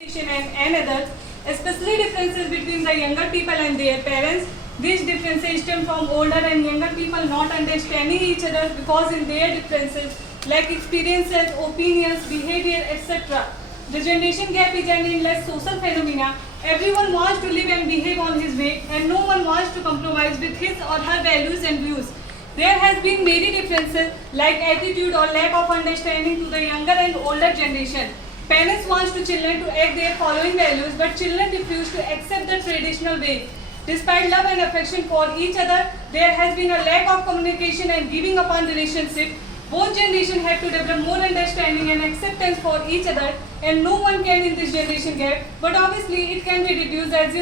and adults, especially differences between the younger people and their parents. These differences stem from older and younger people not understanding each other because in their differences, like experiences, opinions, behavior, etc. The generation gap is an endless social phenomena. Everyone wants to live and behave on his way, and no one wants to compromise with his or her values and views. There has been many differences like attitude or lack of understanding to the younger and older generation. Parents want to children to act their following values, but children refuse to accept the traditional ways. Despite love and affection for each other, there has been a lack of communication and giving up on relationship. Both generations have to develop more understanding and acceptance for each other, and no one can in this generation gap. But obviously, it can be reduced as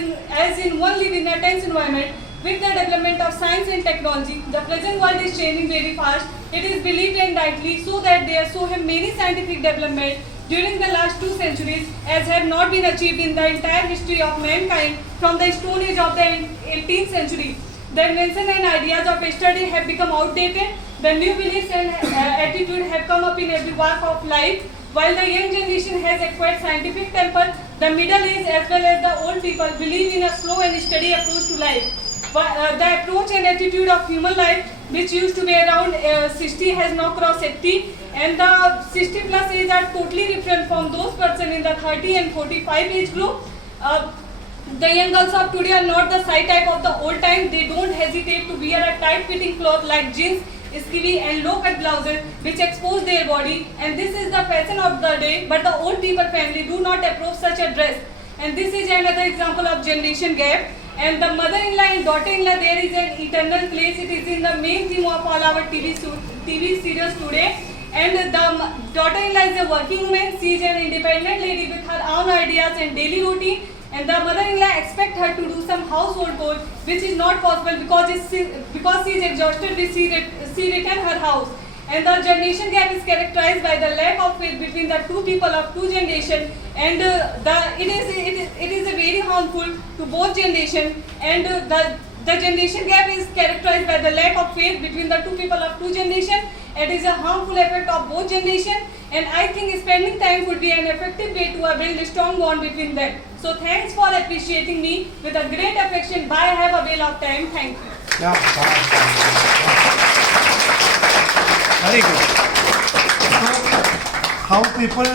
in one live in a tense environment. With the development of science and technology, the present world is changing very fast. It is believed and rightly so that there so have many scientific development during the last 2 centuries as have not been achieved in the entire history of mankind from the Stone Age of the 18th century. The invention and ideas of yesterday have become outdated. The new beliefs and attitude have come up in every walk of life. While the young generation has acquired scientific temper, the middle age as well as the old people believe in a slow and steady approach to life. The approach and attitude of human life, which used to be around 60, has now crossed 80, and the 60 plus age are totally different from those persons in the 30 and 45 age group. The young girls of today are not the side type of the old time. They don't hesitate to wear a tight-fitting cloth like jeans, skivvy and low-cut blouses which expose their body, and this is the fashion of the day. But the old people family do not approve such a dress, and this is another example of generation gap. And the mother-in-law and daughter-in-law, there is an eternal place. It is in the main theme of all our TV serials today. And the daughter-in-law is a working woman. She is an independent lady with her own ideas and daily routine. And the mother-in-law expects her to do some household chores, which is not possible because she is exhausted when she returns her house. And the generation gap is characterized by the lack of faith between the two people of two generations, and it is a very harmful to both generations. And the generation gap is characterized by the lack of faith between the two people of two generations. It is a harmful effect of both generations, and I think spending time would be an effective way to build a strong bond between them. So thanks for appreciating me with a great affection. Bye. I have a veil of time. Thank you. Yeah. Very good. So, how people